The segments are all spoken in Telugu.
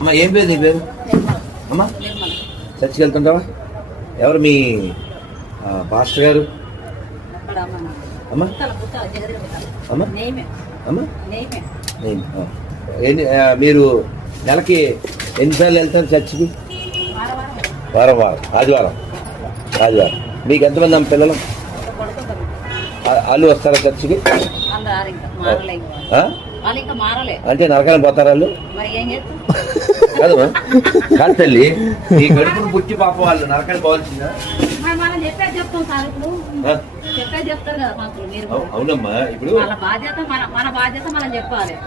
అమ్మా ఏం పేరు నీ పేరు? అమ్మా చర్చికి వెళ్తుంటావా? ఎవరు మీ పాస్టర్ గారు? అమ్మా అమ్మా అమ్మా మీరు నెలకి ఎన్నిసార్లు వెళ్తారు చర్చికి? వారం ఆదివారం. మీకు ఎంతమంది అమ్మ పిల్లలు? వాళ్ళు వస్తారా చర్చికి? అంటే నరకానికి పోతారా వాళ్ళు? కాదు కాదు తల్లి, ఈ గడుపును పుట్టి పాప వాళ్ళు నరకానికి పోవాల్సిందా? అవునమ్మా, ఇప్పుడు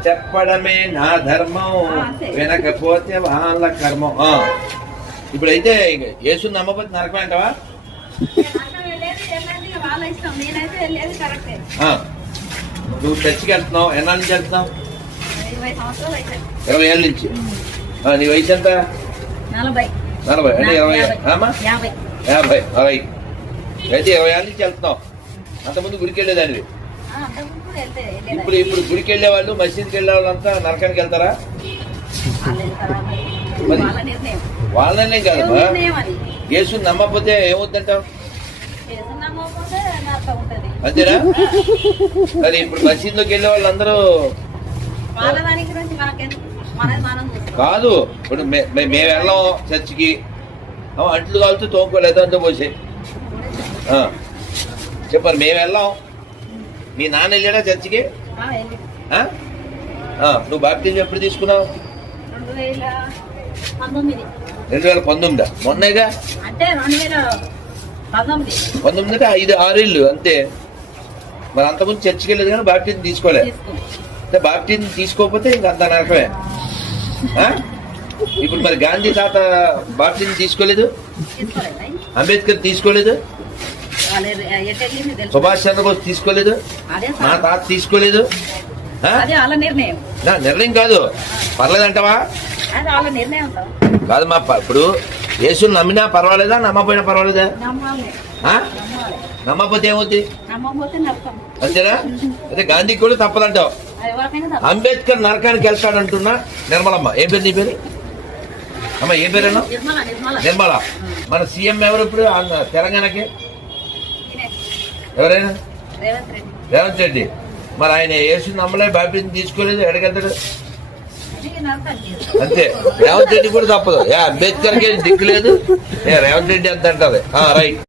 చెప్పడమే నా ధర్మం, వినకపోతే వాళ్ళ కర్మం. ఇప్పుడైతే యేసుని నమ్మకపోతే నరకమే అంటావా? నువ్వు చర్చికి వెళ్తున్నావు, ఎన్నాళ్ళ నుంచి వెళ్తున్నావు? 20 ఏళ్ళ నుంచి. నీ వయసు ఎంత? 40 అంటే 50 అయితే 20 ఏళ్ళ నుంచి వెళ్తున్నావు. అంతకుముందు గుడికి వెళ్ళేదానివి. ఇప్పుడు గుడికి వెళ్ళే వాళ్ళు, మసీద్కి వెళ్ళే వాళ్ళంతా నరకానికి వెళ్తారా? మరి వాళ్ళ నిర్ణయం కాదమ్మా. యేసుని నమ్మకపోతే ఏమవుతుందంటావు? అంతేనా? మరి ఇప్పుడు మసీద్లోకి వెళ్ళే వాళ్ళందరూ కాదు. ఇప్పుడు మేము వెళ్ళాం చర్చికి, అంట్లు కాలుతూ తోముకోలేదు అంతా పోసే చెప్పారు. మేము వెళ్ళాం, మీ నాన్న వెళ్ళాడా చర్చికి? నువ్వు బాప్టిజం ఎప్పుడు తీసుకున్నావు? 2019. మొన్నేగా 19 అంటే 5-6 ఏళ్ళు అంతే. మరి అంతకుముందు చర్చికి వెళ్ళేది కానీ బాప్టిజం తీసుకోలే. అంటే బాప్టిజం తీసుకోకపోతే ఇంక అంత నరకమే. ఇప్పుడు మరి గాంధీ తాత బాప్టిజం తీసుకోలేదు, అంబేద్కర్ తీసుకోలేదు, సుభాష్ చంద్రబోస్ తీసుకోలేదు, నా తాత తీసుకోలేదు. నా నిర్ణయం కాదు, పర్లేదంటావా? కాదమ్మా, ఇప్పుడు యేసుని నమ్మినా పర్వాలేదా, నమ్మపోయినా పర్వాలేదా? నమ్మకపోతే ఏమవుతుంది? అంతేనా? అయితే గాంధీ కూడా తప్పదంటావు. అంబేద్కర్ నరకానికి వెళ్తాడంటున్నా నిర్మలమ్మ. ఏం పేరు నీ పేరు? అమ్మ ఏం పేరేనా? నిర్మల. మన సీఎం ఎవరు ఇప్పుడు తెలంగాణకి? ఎవరైనా? రేవంత్ రెడ్డి. మరి ఆయన యేసుని నమ్మలే, బాప్టిజం తీసుకోలేదు, ఎడగెళ్తాడు అంతే. రేవంత్ రెడ్డి కూడా తప్పదు. అంబేద్కర్కి దిక్కు లేదు, రేవంత్ రెడ్డి అంత అంటారు. రైట్.